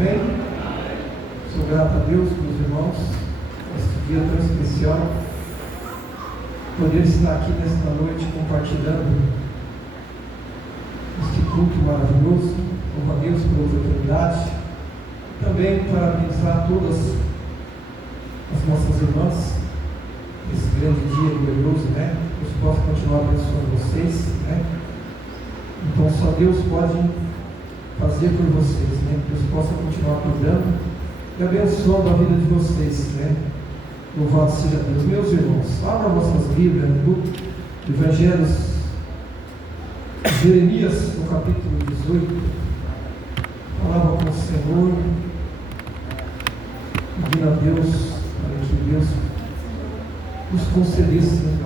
Amém? Sou grato a Deus, meus irmãos, neste dia tão especial, poder estar aqui nesta noite compartilhando este culto maravilhoso. Louvo a Deus pela oportunidade. Também parabenizar todas as nossas irmãs nesse grande dia glorioso, né? Deus possa continuar abençoando vocês, né? Então só Deus pode fazer por vocês, né? Deus possa continuar cuidando e abençoando a vida de vocês, né? Louvado seja Deus. Meus irmãos, abra vossas Bíblias no Evangelho de Jeremias, no capítulo 18. Falava com o Senhor, pedindo a Deus para que Deus nos concedesse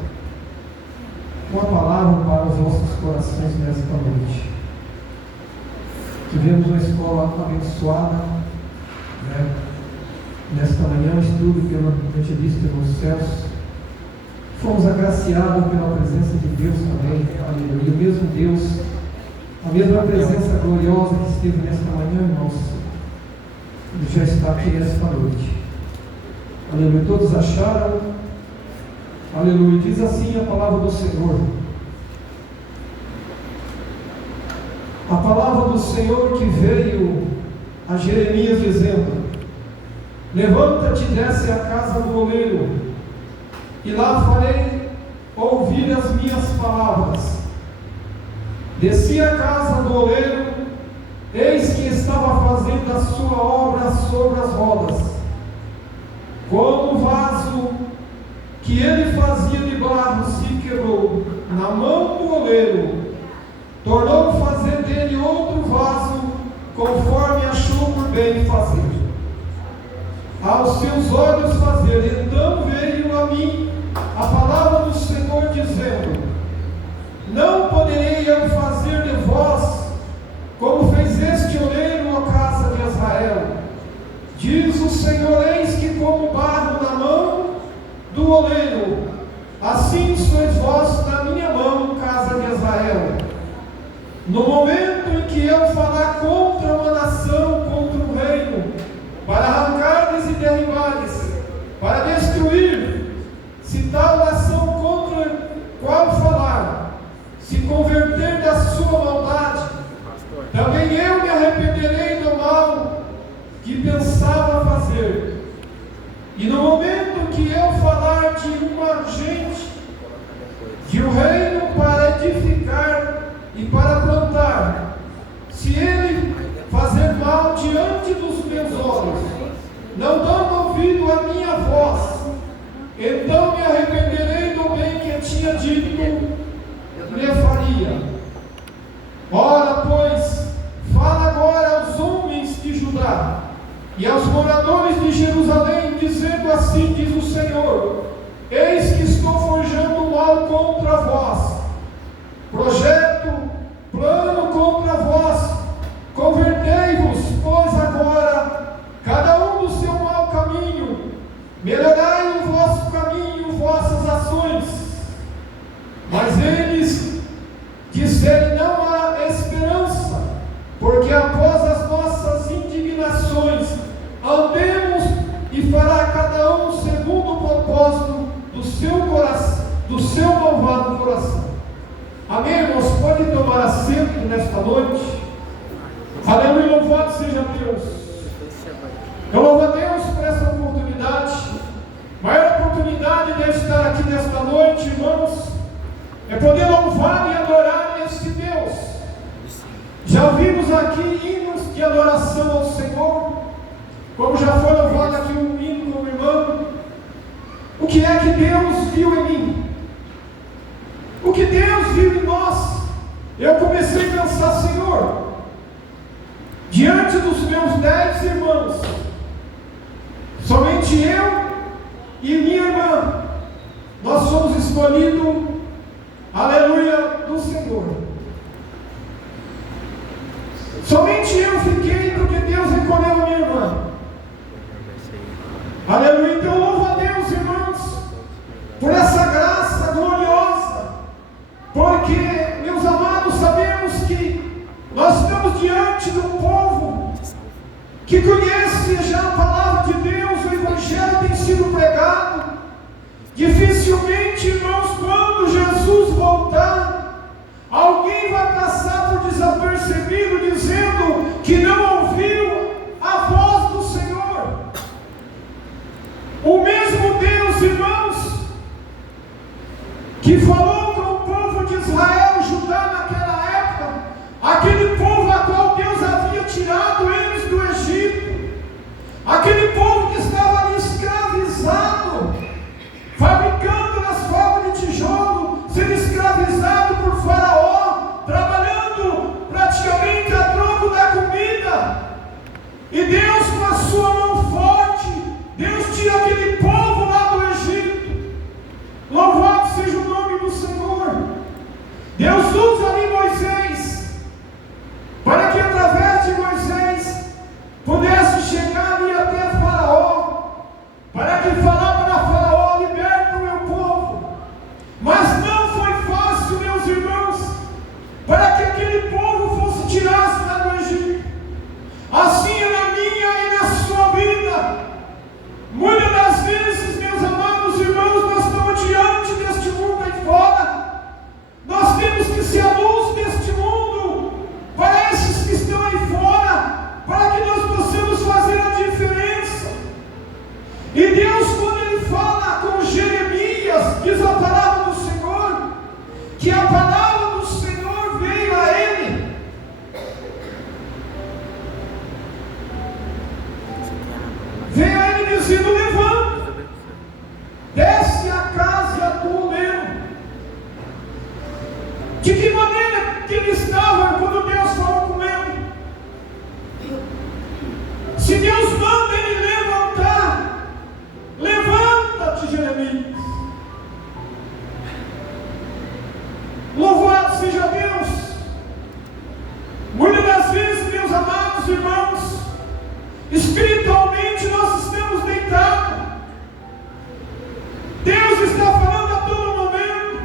uma palavra para os nossos corações nesta noite. Tivemos uma escola abençoada, né? Nesta manhã, um estudo pelo evangelista nos céus. Fomos agraciados pela presença de Deus também, aleluia. O mesmo Deus, a mesma presença gloriosa que esteve nesta manhã, irmãos, ele já está aqui nesta noite, aleluia. Todos acharam, aleluia. Diz assim a palavra do Senhor. A palavra do Senhor que veio a Jeremias dizendo: levanta-te e desce à casa do oleiro, e lá farei ouvir as minhas palavras. Desci à casa do oleiro, eis que estava fazendo a sua obra sobre as rodas. Como o vaso que ele fazia de barro se quebrou na mão do oleiro, tornou fazer dele outro vaso, conforme achou por bem fazer. Aos seus olhos fazer. Então veio a mim a palavra do Senhor dizendo: não poderei eu fazer de vós como fez este oleiro, ó casa de Israel. Diz o Senhor: eis que como barro na mão do oleiro, assim sois vós na minha mão, casa de Israel. No momento em que eu falar contra uma nação, contra um reino, para arrancar-lhes e derribar-lhes, para destruir, se tal nação contra qual falar se converter da sua maldade, também eu me arrependerei do mal que pensava fazer. E no momento que eu falar de uma gente, de um reino para edificar e para plantar, se ele fazer mal diante dos meus olhos, não dando ouvido à minha voz, então me arrependerei do bem que tinha dito lhe faria. Ora, pois, fala agora aos homens de Judá e aos moradores de Jerusalém, dizendo assim diz o Senhor: eis que estou forjando mal contra vós, projeto, plano contra vós. Convertei-vos, pois, agora, cada um do seu mau caminho, melhorai o vosso caminho, vossas ações. Mas eles disseram: não há esperança, porque após as nossas indignações andemos, e fará cada um segundo o propósito do seu coração, do seu malvado coração. Amém, irmãos? Pode tomar assento nesta noite. Aleluia, louvado seja Deus. Eu louvo a Deus por essa oportunidade. Maior oportunidade de estar aqui nesta noite, irmãos, é poder louvar e adorar este Deus. Já ouvimos aqui hinos de adoração ao Senhor, como já foi louvado aqui um hino com o irmão. O que é que Deus viu em mim? O que Deus viu em nós? Eu comecei a pensar: Senhor, diante dos meus 10 irmãos, somente eu e minha irmã, nós somos escolhidos, aleluia, do Senhor. Somente eu fiquei porque Deus recolheu a minha irmã. Aleluia. Então louvo a Deus, irmãos, por essa graça gloriosa, porque, meus amados, sabemos que nós estamos diante de um povo que conhece já a palavra de Deus, o Evangelho tem sido pregado. Dificilmente, irmãos, quando Jesus voltar, alguém vai passar por desapercebido dizendo que não ouviu a voz do Senhor. O mesmo Deus, irmãos, que falou com o povo de Israel, Judá naquela época, aquele povo a qual Deus havia tirado eles do Egito, aquele povo que estava ali escravizado, fabricando nas fábricas de tijolo, sendo escravizado por Faraó, trabalhando praticamente a troco da comida. E Deus, com a sua mão forte, Deus tira aquele povo lá do Egito. Louvado seja o nome do Senhor. Deus usa ali Moisés, para que através de Moisés pudesse chegar ali até Faraó, para que falava para Faraó: liberta o meu povo. Mas não foi fácil, meus irmãos, para que aquele povo fosse tirado lá do Egito. Assim é na minha e na sua vida. Muitas das vezes, meus amados irmãos, nós estamos diante deste mundo aí fora. Nós temos que ser a luz deste mundo para esses que estão aí fora, para que nós possamos fazer a diferença. E Deus, quando Ele fala com Jeremias, diz a palavra do Senhor, que a palavra do Senhor veio a ele. Veio a ele dizendo: levanta, desce a casa do oleiro. De que maneira que ele estava quando Deus falou com ele? Se Deus manda ele levantar, levanta-te, Jeremias. Louvado seja Deus. Muitas das vezes, meus amados irmãos, espiritualmente nós estamos deitados. Deus está falando a todo momento.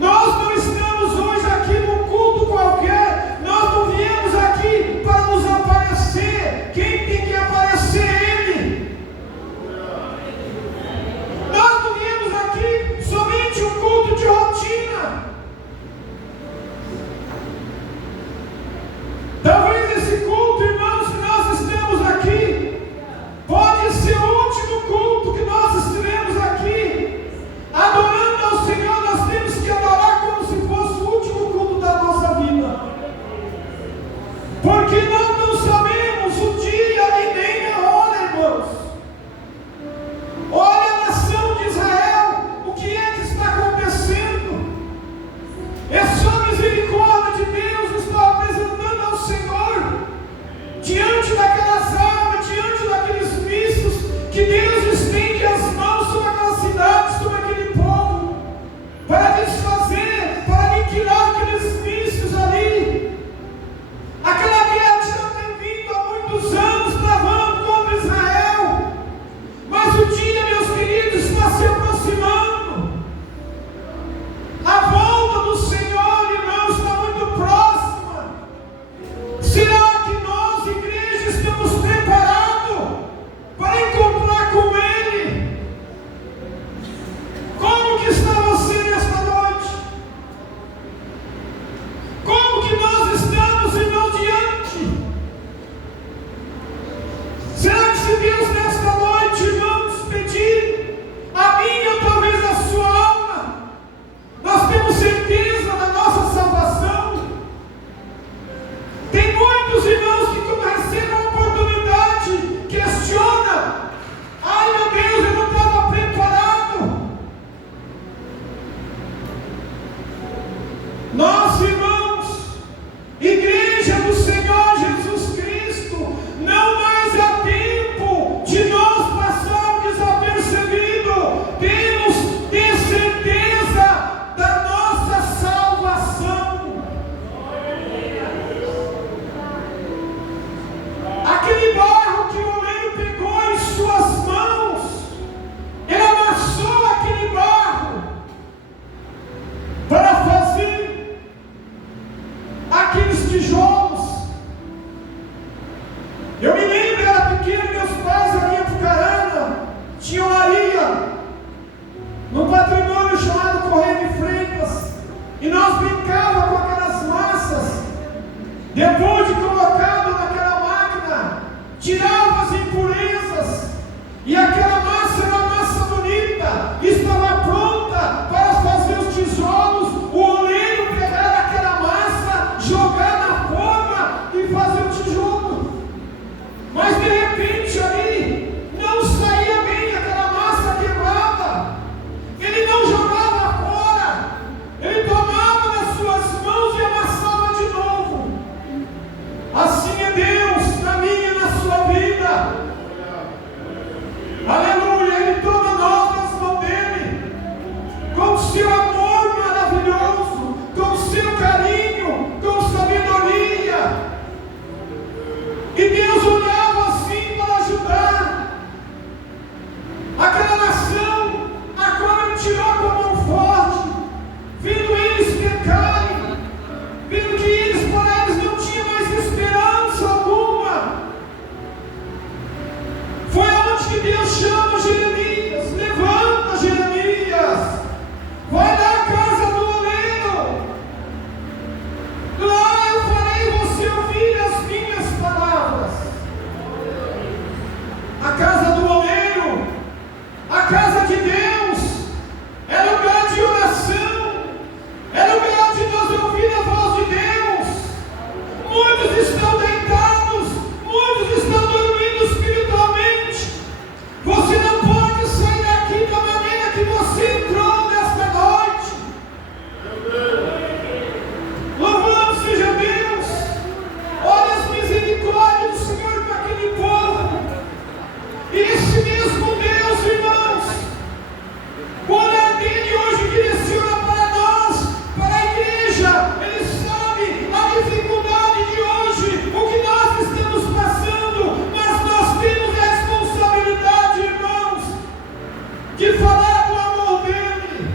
Nós não estamos hoje aqui num culto qualquer. Nós não viemos aqui para nos aparecer. Quem tem que aparecer é Ele. Nós não viemos aqui somente um culto de rotina. Talvez esse culto, irmãos, que nós estamos aqui, pode ser o último culto que nós estivemos aqui, adorando ao Senhor. Nós temos que adorar como se fosse o último culto da nossa vida, porque nós não sabemos o dia e nem a hora, irmãos. Olha a nação de Israel, o que é que está acontecendo? É só misericórdia de Deus está apresentando ao Senhor, diante daquelas armas, diante daqueles mísseis, que Deus estende as mãos sobre aquela cidade, sobre aquele povo, para desfazer, para aniquilar aqueles mísseis ali. Aquela guerra já tem vindo há muitos anos, travando contra Israel, mas o dia, meus queridos, está se aproximando. A volta do Senhor, irmãos, está muito próxima. Será que nós, igreja, estamos preparados para encontrar com Ele? Como que está você nesta noite? Como que nós estamos, irmão, diante? Será que se Deus nesta noite, irmãos, pedir a minha ou talvez a sua alma, nós temos certeza da nossa salvação? Tem muitos irmãos que, quando recebem a oportunidade, questionam: ai meu Deus, eu não estava preparado. Nós, irmãos, igreja do Senhor Jesus Cristo, não mais há tempo de nós Eu me lembro, eu era pequeno, meus pais aqui em Apucarana tinham olaria, num patrimônio chamado Correio de Freitas, e nós brincávamos com aquelas massas. Depois de colocado naquela máquina, tirava as impurezas, e aquela massa era uma massa bonita, estava pronta para fazer os tijolos. O oleiro pegar aquela massa, jogar na forma e fazer o tijolo. Mas de repente ali não saía bem, aquela massa quebrava. Ele não jogava fora, ele tomava nas suas mãos e amassava de novo. Assim é Deus na minha e na sua vida. Aleluia, Ele toma nós nas mãos dEle, com o seu amor maravilhoso, com o seu carinho, com sabedoria. E Deus olhava assim para ajudar aquela nação, a qual Ele tirou com a mão forte, vendo eles pecarem, vendo que eles, para eles, não tinha mais esperança alguma. Foi aonde que Deus chama Jeremias: levanta, Jeremias, vai lá à casa do oleiro, lá eu farei você ouvir as minhas palavras. A casa do oleiro, a casa de Deus, é lugar de oração, é lugar de nós ouvir a voz de Deus. Muitos estão deitados, muitos estão dormindo espiritualmente. Você não pode sair daqui da maneira que você entrou nesta noite. Louvado seja Deus. Olha as misericórdias do Senhor para aquele povo. E esse mesmo Deus, irmãos, o olhar dele hoje direciona para nós, para a igreja. Ele sabe a dificuldade de hoje, o que nós estamos passando, mas nós temos a responsabilidade, irmãos, de falar do amor dele,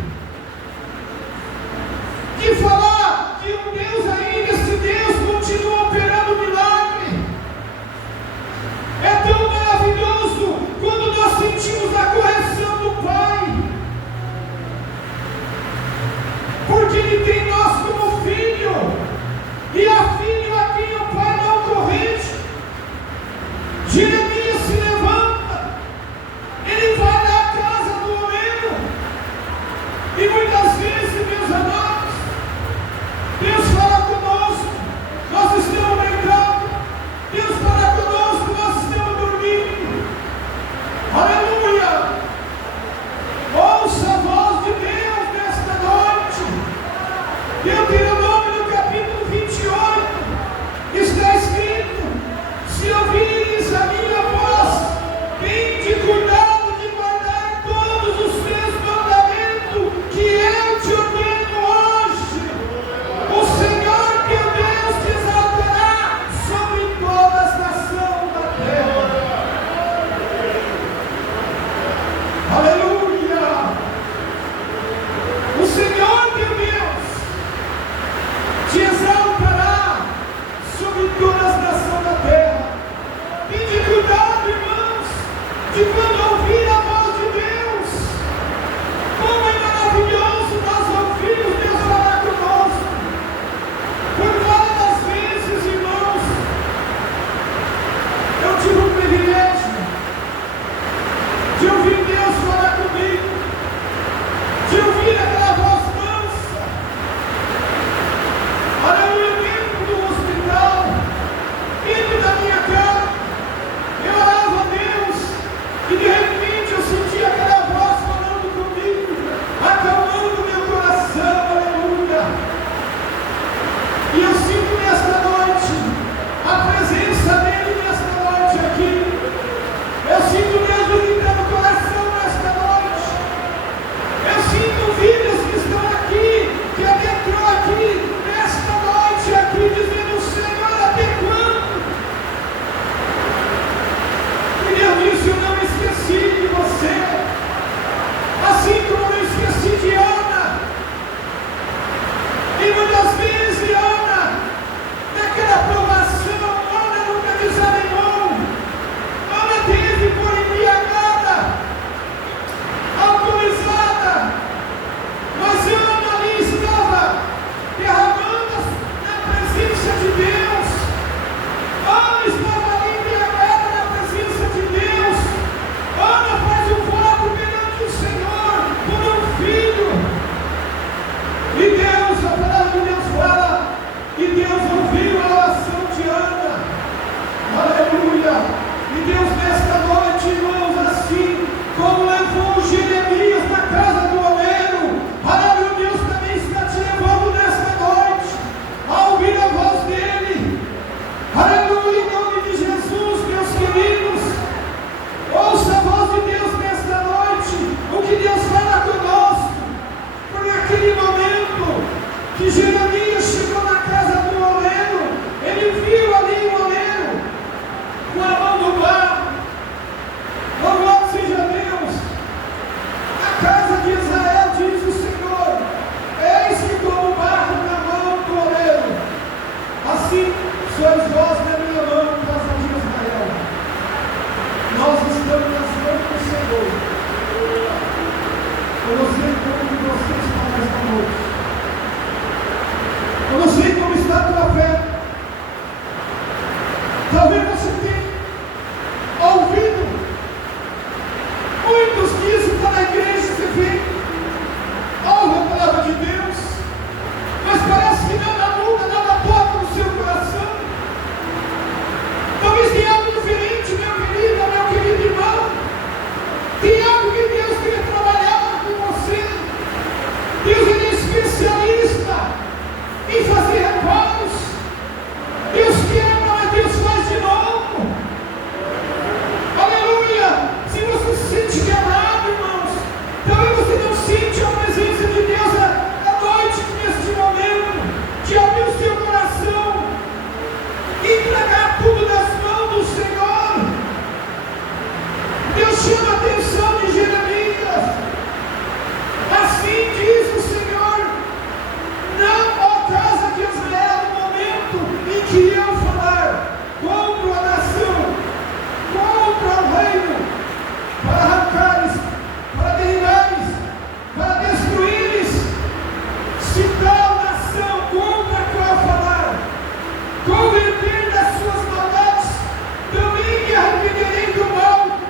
de falar que o Deus ainda, esse Deus continua operando milagre. É tão maravilhoso quando nós sentimos a correção do Pai, porque Ele tem nós como filho, e há filho a quem o Pai não corrige. Jeremias se levanta, ele vai na casa do oleiro, e muitas vezes, meus amados, Deus fala conosco, nós estamos brincando, Deus fala conosco, nós estamos dormindo. Aleluia! Ouça a voz de Deus nesta noite. Deuteronômio no capítulo 28 está escrito: se ouvires a minha voz, tende cuidado de guardar todos os meus mandamentos que eu te ordeno hoje. O Senhor teu Deus te exaltará sobre todas as nações da terra. Aleluia! O Senhor teu Deus te exaltará sobre todas as nações da terra. Tende cuidado, irmãos, de quando ouvir a voz de Deus. Como é maravilhoso nós ouvirmos Deus falar conosco. Por várias vezes, irmãos, eu tive o privilégio de ouvir Deus falar comigo, de ouvir aquela voz mansa. Aleluia, dentro do hospital, dentro da minha casa, eu orava a Deus, e de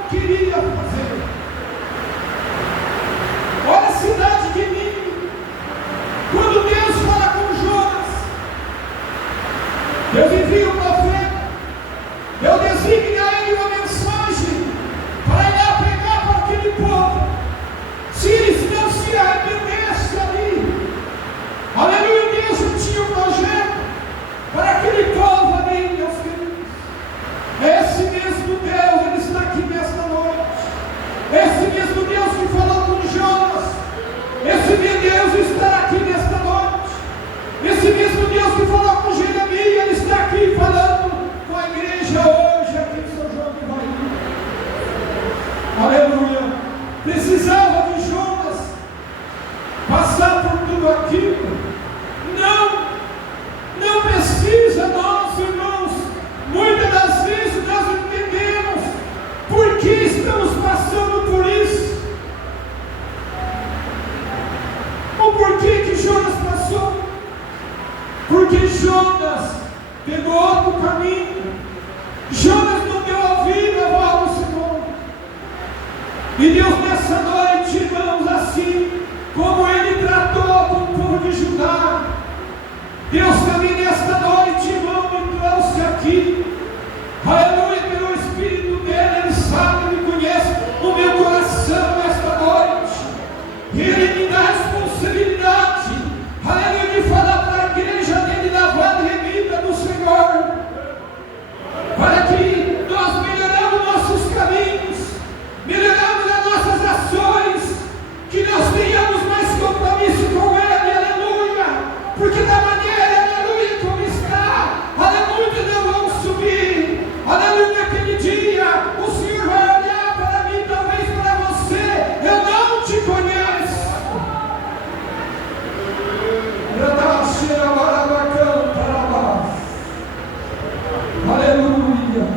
queria fazer. Olha a cidade de Nínive. Quando Deus fala com Jonas, Deus envia o profeta, Deus designa a ele uma mensagem para ir lá pregar para aquele povo. Se eles não se arrependessem ali, aleluia, Deus já tinha um projeto para aquele povo ali, meus queridos. Esse mesmo Deus, Ele está aqui nesta noite. Esse mesmo Deus que falou com Jonas, esse mesmo Deus está aqui nesta noite. Esse mesmo Deus que falou com Jeremias, Ele está aqui falando com a igreja hoje, aqui em São João de Bahia. Aleluia. Precisava de Jonas passar por tudo aquilo. Não precisa, nós irmãos. Muitas das vezes nós entendemos por que estamos passando por isso. O porquê que Jonas passou? Porque Jonas pegou outro caminho. Jonas não deu ouvido à voz do Senhor. E Deus nessa noite, irmãos, assim como Ele tratou com o povo de Judá, Deus também nesta noite, irmão, me trouxe aqui, aleluia, pelo Espírito dele. Ele sabe, Ele conhece o meu coração nesta noite, e Ele me dá a responsabilidade, aleluia, de falar para a igreja dele, lavada e remida do Senhor, para que nós melhoramos nossos caminhos, melhoramos as nossas ações, que nós tenhamos mais compromisso com Ele, aleluia, porque da maneira, aleluia, como está, aleluia, não vamos subir, aleluia, naquele dia, o Senhor vai olhar para mim, talvez para você, eu não te conheço. Aleluia.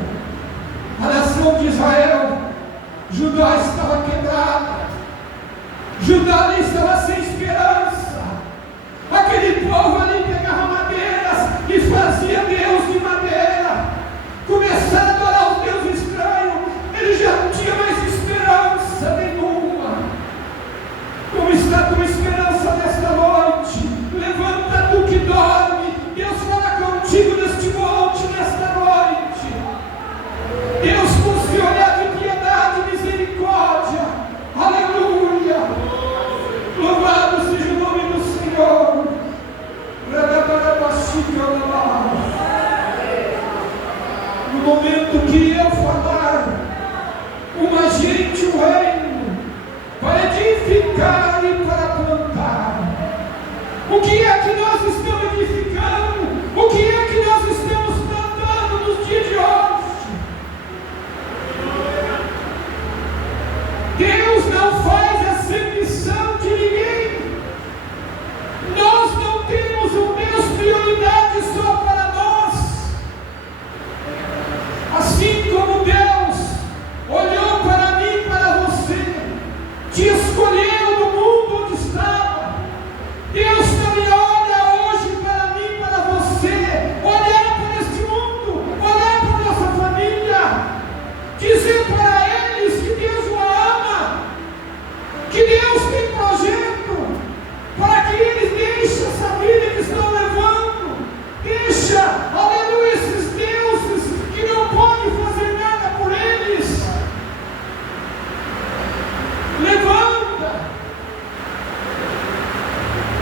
A nação de Israel, Judá estava quebrada, Judá ali estava sem esperança. Aquele povo ali pegava madeiras e fazia Deus de madeira, começaram a adorar os deuses estranhos. Ele já não tinha mais esperança nenhuma. Como está a tua esperança nesta noite? Levanta tu que dorme, Deus fala contigo neste monte, nesta noite. Deus com seu olhar de piedade e misericórdia, aleluia, louvado seja o nome do Senhor. No momento que eu falar, uma gente, o reino, para edificar e para plantar. O que é que nós estamos edificando? O que é que nós estamos plantando nos dias de hoje? Deus não faz acepção de ninguém. Nós não temos um Deus prioridade só para nós. Assim como Deus olhou para mim e para você, te escolheu no mundo onde estava, Deus também olha hoje para mim e para você, olhar para este mundo, olhar para nossa família, dizer para eles que Deus o ama, que Deus tem projeto, para que eles deixem essa vida que estão levando, deixa, aleluia, esses deuses que não podem fazer nada por eles. Levanta.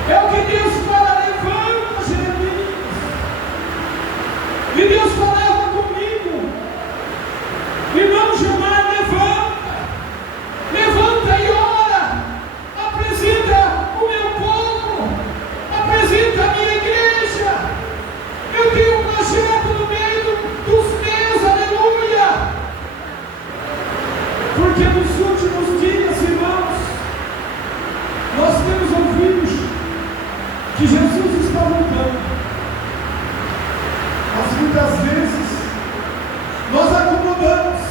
É o que Deus fala, levanta, Jeremias. E Deus falava comigo, irmão Gilmar, levanta. Levanta e ora. Apresenta o meu povo. Apresenta a minha igreja. Eu tenho um projeto no meio dos meus, aleluia. Porque nos últimos dias, irmãos, nós temos ouvido que Jesus está voltando. Mas muitas vezes nós acomodamos.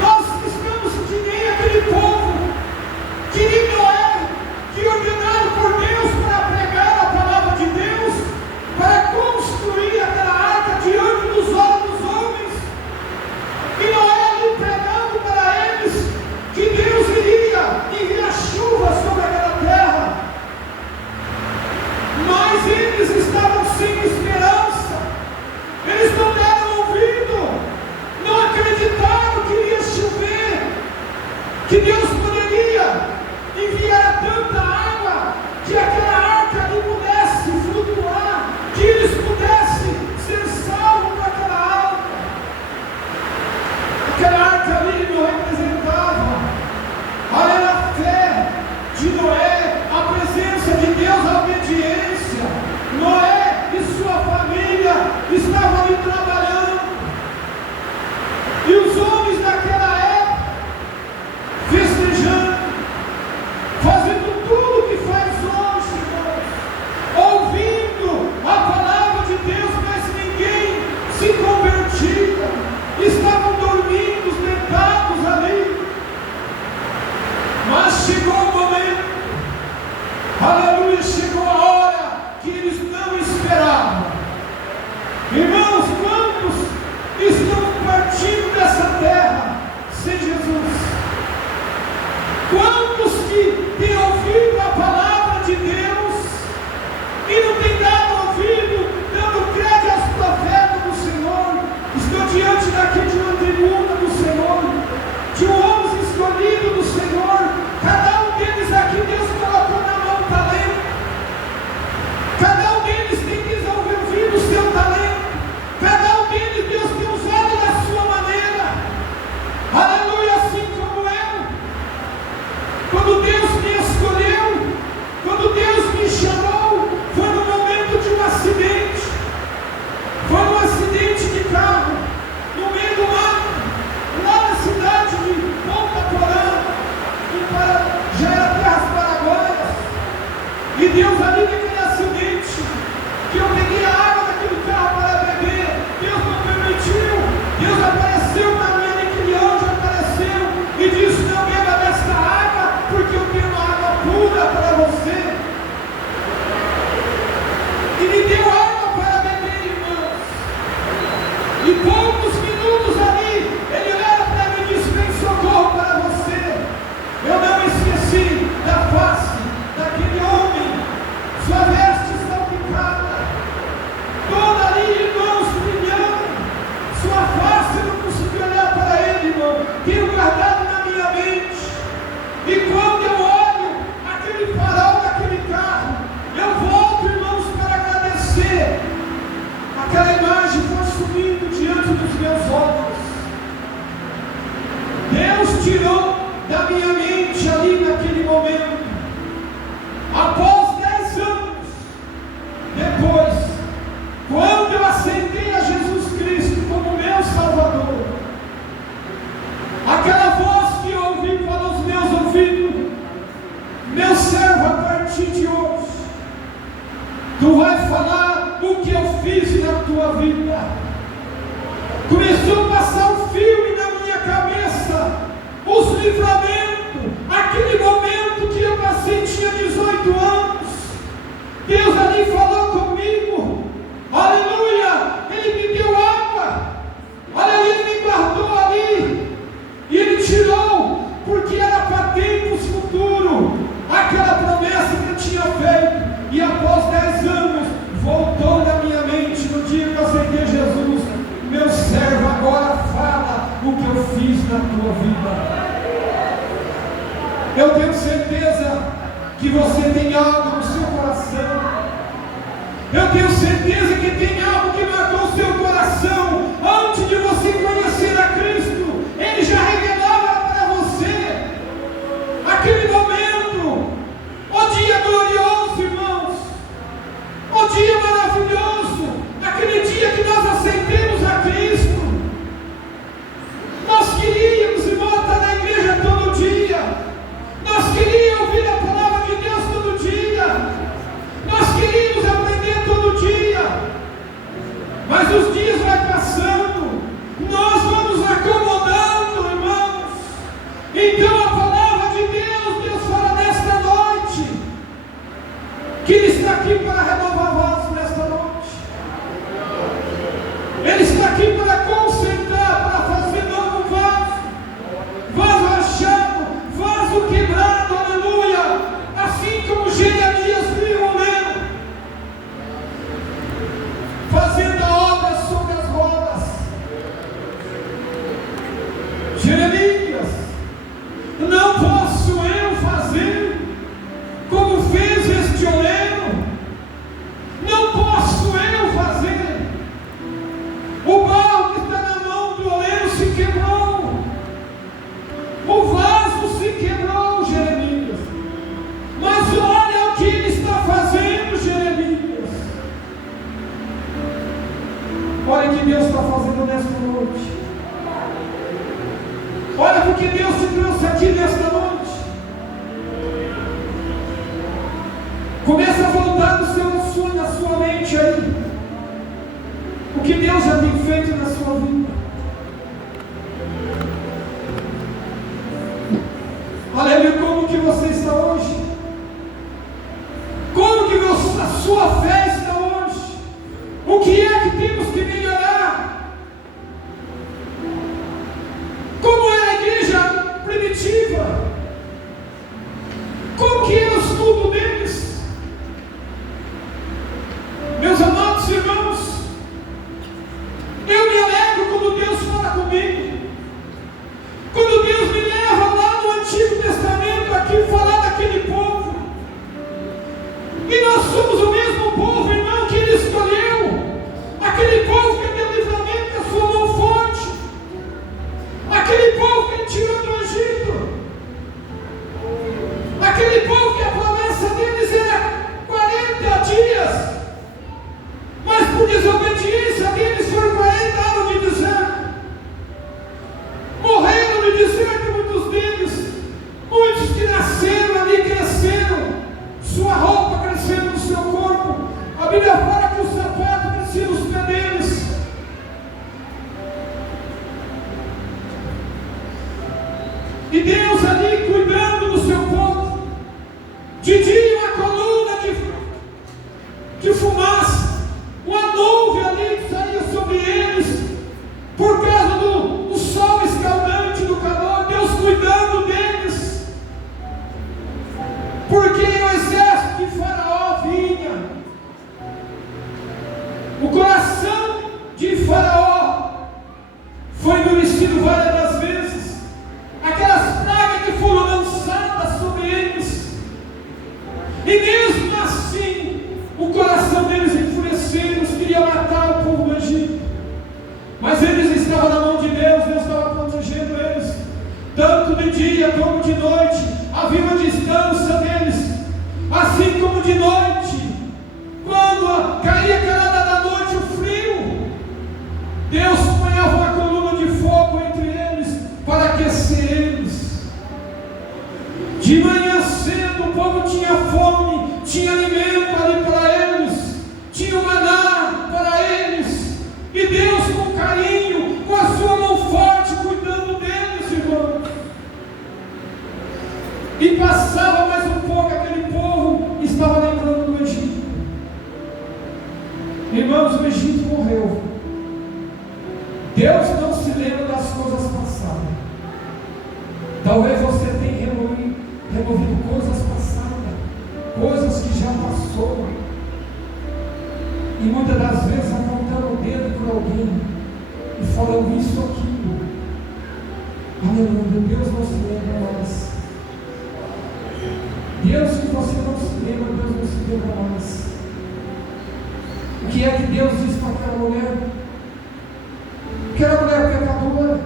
Nós estamos que nem aquele povo, que nem Noé, que ordenaram por Deus para pregar a palavra de Deus, para construir aquela arca diante que eles pudessem ser salvos daquela arca. Aquela arca ali não representava a fé de Noé, a presença de Deus, a obediência. Noé e sua família estavam ali trabalhando, e os homens daquela época festejando, fazendo tudo o que faz hoje, irmãos, ouvindo a palavra de Deus, mas ninguém se convertia, estavam dormindo, deitados ali. Mas chegou o momento, aleluia, chegou a hora que eles não esperavam. Irmãos, quantos estão partindo dessa terra sem Jesus? Quantos que têm ouvido a palavra de Deus e não têm dado ouvido, dando crédito aos profetas do Senhor? Estou diante daqui de uma tribuna do Senhor, de um homem escolhido do Senhor. Cada um deles aqui, Deus colocou na mão um talento. Cada um deles tem desenvolvido o seu talento. Cada um deles, Deus tem usado da sua maneira. Aleluia, assim como eu. Quando Deus me escolheu, quando Deus me chamou, foi no momento de um acidente. Foi um acidente de carro, no meio do mato, lá na cidade de Ponta Porã, já era Terras Paraguaias. E Deus ali naquele acidente, que eu peguei a água daquele carro para beber, Deus não permitiu. Deus apareceu para mim, aquele anjo apareceu e disse: não beba desta água, porque eu tenho uma água pura para você. E me deu água para beber, irmãos. E poucos minutos ali, ele olha para mim e disse: vem, socorro para você. Eu não esqueci da face daquele homem, sua veste salpicada, toda ali, irmãos, brilhando, sua face, eu não consegui olhar para ele, irmão. Tenho guardado na minha mente. E quando eu olho aquele farol daquele carro, eu volto, irmãos, para agradecer. Aquela imagem foi subindo diante dos meus olhos. Deus tirou da minha mente ali naquele momento. Após 10 anos depois, quando eu aceitei a Jesus Cristo como meu Salvador, aquela voz que eu ouvi para os meus ouvidos: meu servo, a partir de hoje, tu vai falar o que eu fiz na tua vida. Começou a passar um filme na minha cabeça, os livramentos, aquele momento que eu passei, tinha 18 anos. Deus ali falou comigo, aleluia, Ele me deu água, aleluia, Ele me guardou ali, e Ele tirou, porque era para tempos futuros, aquela promessa que eu tinha feito. E após 10 anos, voltou na minha mente, no dia que eu aceitei Jesus: meu servo, agora fala o que eu fiz na tua vida. Eu tenho certeza que você tem algo no seu coração. Eu tenho certeza que tem algo que marcou o seu coração. Antes de você conhecer a Cristo, Ele já revelava para você aquele momento, o dia glorioso, irmãos, o dia maravilhoso, aquele dia que nós aceitemos a Cristo. Nós queríamos, irmão, estar na igreja todo dia. Nós queríamos ouvir a palavra de Deus todo dia. Nós queríamos aprender todo dia. Mas os dias vão passando, nós vamos acomodando, irmãos. Então a palavra de Deus, Deus fala nesta noite, que Ele está aqui para renovar vasos nesta noite. Ele está aqui para consertar, para fazer novo vaso, vaso rachado, vaso quebrado, aleluia. Assim como Jeremias viu o leão fazendo a obra sobre as rodas. Jeremias: não posso eu fazer como fez este oleiro? Não posso eu Olha o que Deus está fazendo nesta noite. Olha porque Deus te trouxe aqui nesta noite. Começa a voltar no seu sonho, na sua mente aí, o que Deus já tem feito na sua vida. Aleluia, como que você está hoje? Como que a sua fé está hoje? O que é que temos que melhorar? Como era a igreja primitiva? Como que era o estudo deles? Meus amados irmãos, eu me alegro quando Deus fala comigo. Quando Deus me leva lá no Antigo Testamento, aqui falar daquele povo. E nós somos o mesmo povo, irmão, que Ele escolheu. Aquele povo que deu livramento com a sua mão forte. Aquele povo que Ele tirou do Egito. Aquele povo que a promessa deles era 40 dias. Mas por desobediência deles foram 40 anos de deserto. Morreram no deserto muitos deles. Muitos que nasceram ali, cresceram. Sua roupa crescendo no seu corpo. A Bíblia fala que o sapato crescia nos pés deles. E Deus ali cuidando do seu povo. De dia uma coluna de fumaça. Uma nuvem ali que saía sobre eles. Por causa do sol escaldante, do calor. Deus cuidando deles. Porque o exército de Faraó vinha. O coração de Faraó foi endurecido várias das vezes. Aquelas pragas que foram lançadas sobre eles. E mesmo assim, o coração deles enfureceu. Eles queriam matar o povo do Egito. Mas eles estavam na mão de Deus. Deus estava protegendo eles. Tanto de dia como de noite. Havia uma distância deles. Assim como de noite, quando caía calada da noite o frio, Deus ponhava uma coluna de fogo entre eles para aquecer eles. De manhã cedo o povo tinha fome, tinha alimento ali para eles, tinha o maná para eles, e Deus com carinho, com a sua mão forte, cuidando deles, irmãos. E passava mais um pouco, aquele povo estava lembrando do Egito. Irmãos, o Egito morreu. Deus não se lembra das coisas passadas. Talvez você tenha removido coisas passadas, coisas que já passou. E muitas das vezes apontando o dedo para alguém e falando isso ou aquilo. Aleluia, Deus não se lembra mais. Deus que você não se lembra, Deus não se lembra mais. O que é que Deus disse para aquela mulher? Aquela mulher pecadora.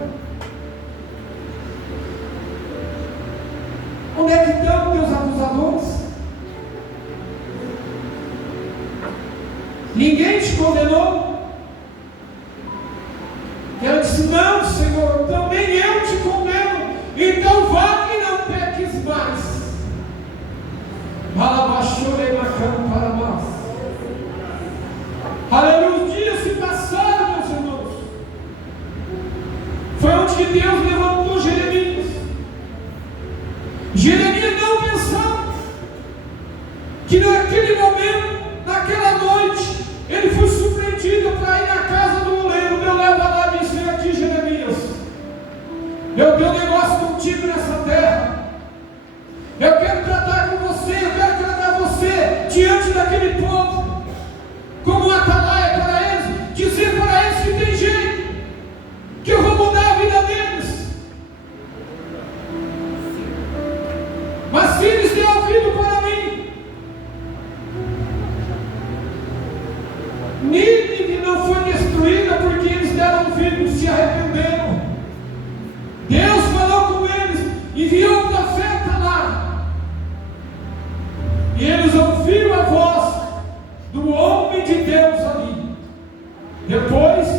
Onde é que estão teus acusadores? Ninguém te condenou? Ela disse: não, Senhor, também eu te condeno. Então vá e não peques mais. Aleluia, os dias se passaram, meus irmãos. Foi onde que Deus levantou Jeremias. Jeremias não pensava que naquele momento, naquela noite, ele foi surpreendido para ir na casa do oleiro. Deus leva lá e disse: aqui, Jeremias, eu tenho um negócio contigo nessa terra. Eu quero tratar com você, eu quero tratar você diante daquele povo, como um atalaia para eles, dizer para eles que tem jeito, que eu vou mudar a vida deles. Mas se eles têm ouvido para mim, Nínive não foi destruída porque eles deram ouvido, se arrependeram. Deus falou com eles, enviou um profeta lá. E eles ouviram a voz do homem de Deus ali. Depois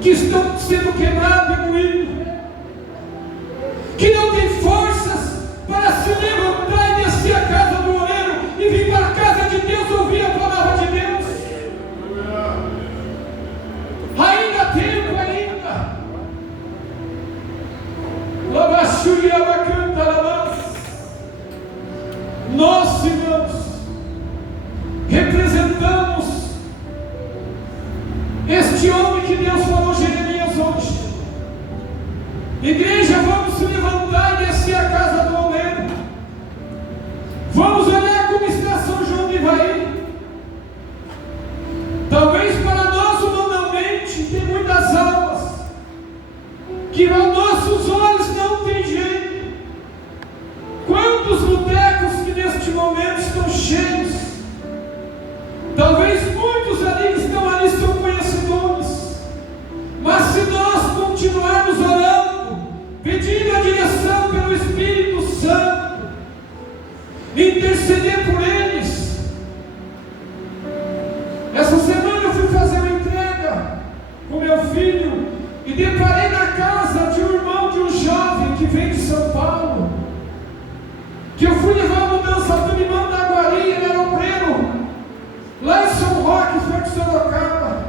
que estão sendo quebrados e moídos, que não tem forças para se levantar e descer a casa do oleiro e vir para a casa de Deus ouvir a palavra de Deus. Ainda há tempo, ainda. Nós, irmãos, representamos este homem que Deus falou, Jeremias, hoje. Igreja, vamos se levantar e descer a casa do oleiro. Vamos olhar como está São João de Ivaí. Talvez para nós, humanamente, tem muitas almas que aos nossos olhos não tem jeito. Quantos botecos que neste momento estão cheios? Talvez muitos ali que estão ali são conhecedores. Mas se nós continuarmos orando, pedindo a direção pelo Espírito Santo, interceder por eles. Essa semana eu fui fazer uma entrega com meu filho e deparei na casa de um irmão de um jovem que veio de São Paulo, que eu fui levar a mudança do Limão da Guari, ele era obreiro lá em São Roque, perto de Sorocaba.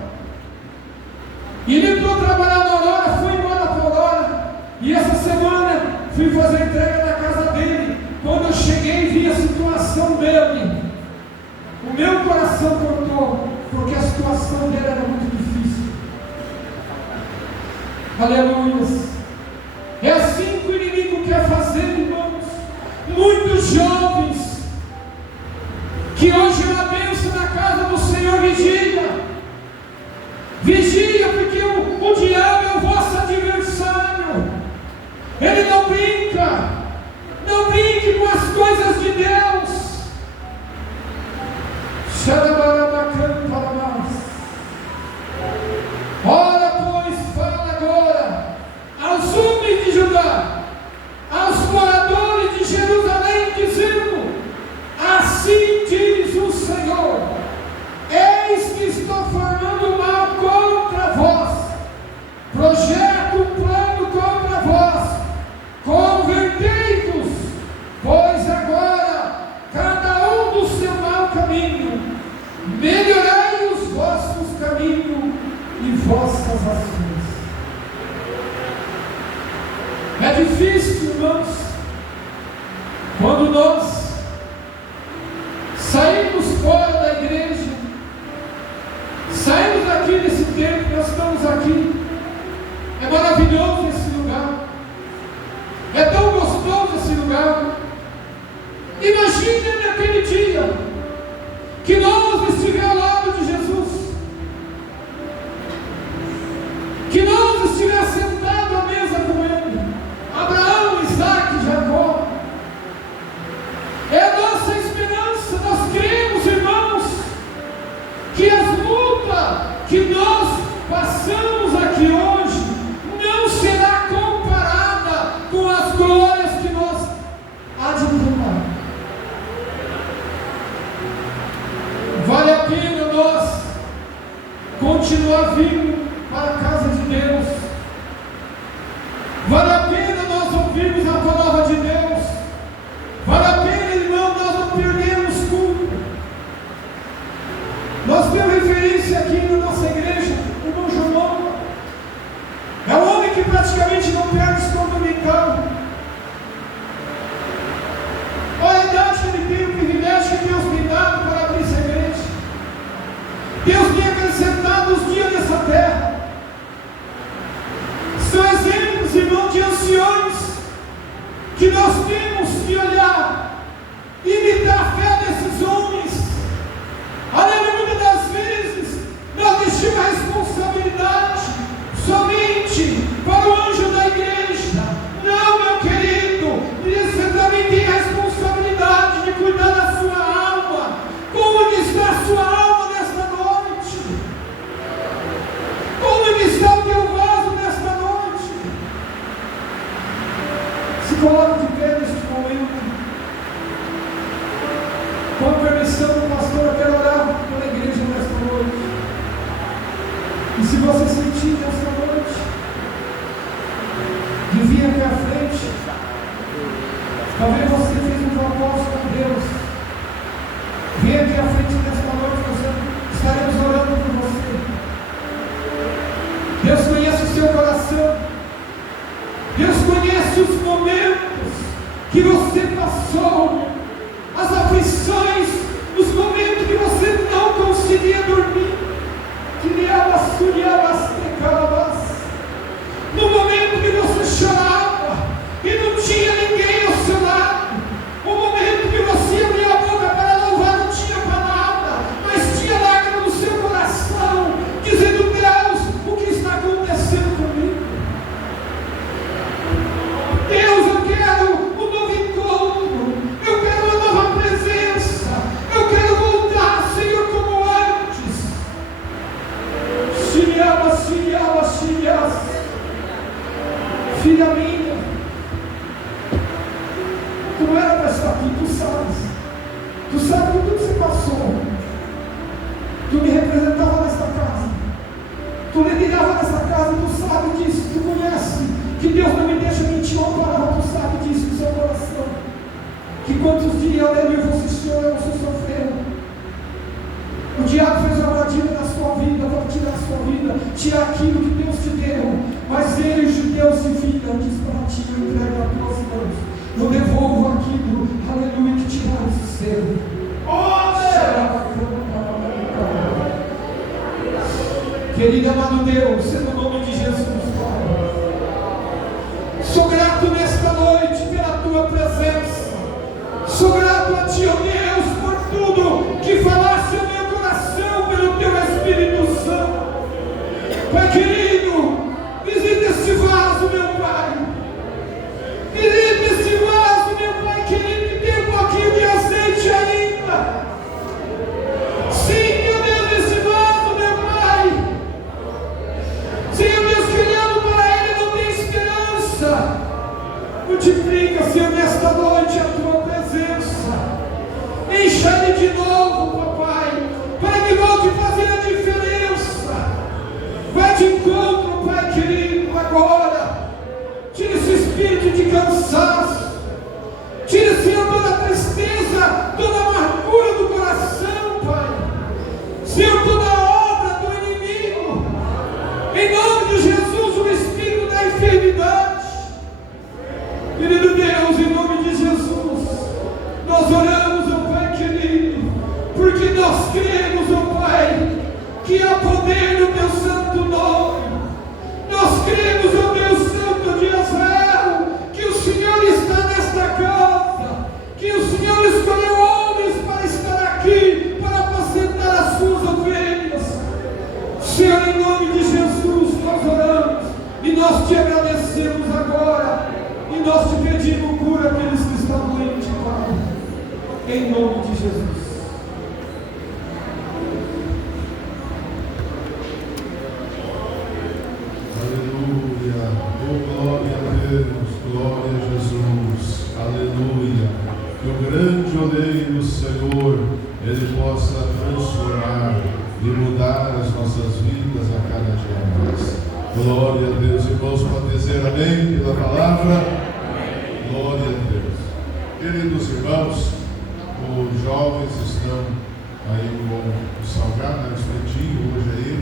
E ele entrou trabalhar na Aurora, foi embora para a Aurora. E essa semana fui fazer entrega na casa dele. Quando eu cheguei e vi a situação dele, o meu coração cortou, porque a situação dele era muito difícil. Aleluia. É assim que o inimigo quer fazer, irmãos. Muitos jovens que hoje é uma bênção na casa do Senhor, vigia, porque o diabo é o vosso adversário. Ele não brinca, não brinque com as coisas de Deus. Ora, pois, fala agora aos homens de Judá, aos moradores de Jerusalém, dizendo: assim diz o Senhor, eis que estou formando mal contra vós, projeto um plano contra vós, convertei-vos, pois agora cada um do seu mau caminho, melhorai os vossos caminhos e vossas ações. É difícil, irmãos, quando nós saímos fora da igreja, saímos daqui desse tempo, nós estamos aqui. É maravilhoso esse lugar, é tão gostoso esse lugar. Imagine naquele dia que nós estivermos ao lado de Jesus, que nós estivermos sentados à mesa com Ele, Abraão, Isaac e Jacó. É a nossa esperança. Nós cremos, irmãos, que as lutas que nós passamos aqui hoje não será comparada com as glórias que nós há de tomar. Vale a pena nós continuar vindo para a casa de Deus. Vale a pena nós ouvirmos a palavra de Deus. Vale a pena, irmão, nós não perdermos culto. Nós temos referência aqui na nossa igreja, o irmão João. É um homem que praticamente não perde escola dominical. Olha a idade que ele tem, o privilégio que Deus tem dado para abrir essa igreja. Deus tem acrescentado os dias dessa terra. São exemplos, irmão, de anciões que nós temos que olhar, imitar a fé desses homens. Aleluia, muitas das vezes nós se você sentir nessa noite de vir aqui à frente, talvez você fez um propósito com Deus, vem aqui à frente nesta noite, estaremos orando por você. Deus conhece o seu coração, Deus conhece os momentos que você passou, as aflições, os momentos que você não conseguia dormir, no momento que você chorava e não tinha ninguém ao seu lado, o momento que você abria a boca para louvar, não tinha palavra, mas tinha lágrima no seu coração, dizendo: Deus, o que está acontecendo comigo? Deus, eu quero um novo encontro, eu quero uma nova presença, eu quero voltar, Senhor, como antes. Filha minha, tu não era para estar aqui, tu sabes que tudo que você passou, tu me representava nesta casa, tu liderava nessa casa, tu sabe disso, tu conhece que Deus não me deixa mentir uma palavra, tu sabe disso no seu coração, que quantos dias, aleluia, você chorou, você sofreu, o diabo fez uma armadilha na sua vida, para tirar a sua vida, tirar aquilo que Deus te deu, mas ele, Deus e filha, diz para ti: eu entrego as tuas mãos, eu devolvo aquilo, aleluia, que tiraram esse seu. Querido amado Deus, no nome de Jesus, Pai, sou grato nesta noite pela tua presença, sou grato a ti, ó Deus, por tudo que falaste ao meu coração pelo teu Espírito Santo. Pai querido, visita este vaso, meu Pai, visita este vaso, meu Pai querido, que tem um pouquinho de azeite ainda. Sim, meu Deus, esse vaso, meu Pai, Senhor Deus, que olhando para ele não tem esperança, multiplica, Senhor, nesta noite a tua presença, encha ele de novo, papai, para que volte a fazer a diferença. Vai de encontro, Pai querido, agora. Tira esse espírito de cansaço, tira, Senhor, toda a tristeza, toda a amargura do coração, Pai, Senhor, toda a obra do inimigo, em nome de Jesus, o espírito da enfermidade. Querido Deus, em nome de Jesus, nós oramos, ó Pai querido, porque nós cremos, ó Pai, que há poder no teu santo nome. Nós cremos, ó Deus Santo de Israel, que o Senhor está nesta casa, que o Senhor escolheu homens para estar aqui, para apacentar as suas ovelhas. Senhor, em nome de Jesus, nós oramos e nós te agradecemos agora, e nós te pedimos: cura aqueles que estão doentes, Pai, em nome de Jesus. Glória a Deus, glória a Jesus, aleluia. Que o grande oleiro, Senhor, Ele possa transformar e mudar as nossas vidas a cada dia mais. Glória a Deus, irmãos, pode dizer amém pela palavra? Glória a Deus. Queridos irmãos, os jovens estão aí com o salgado, espetinho hoje aí.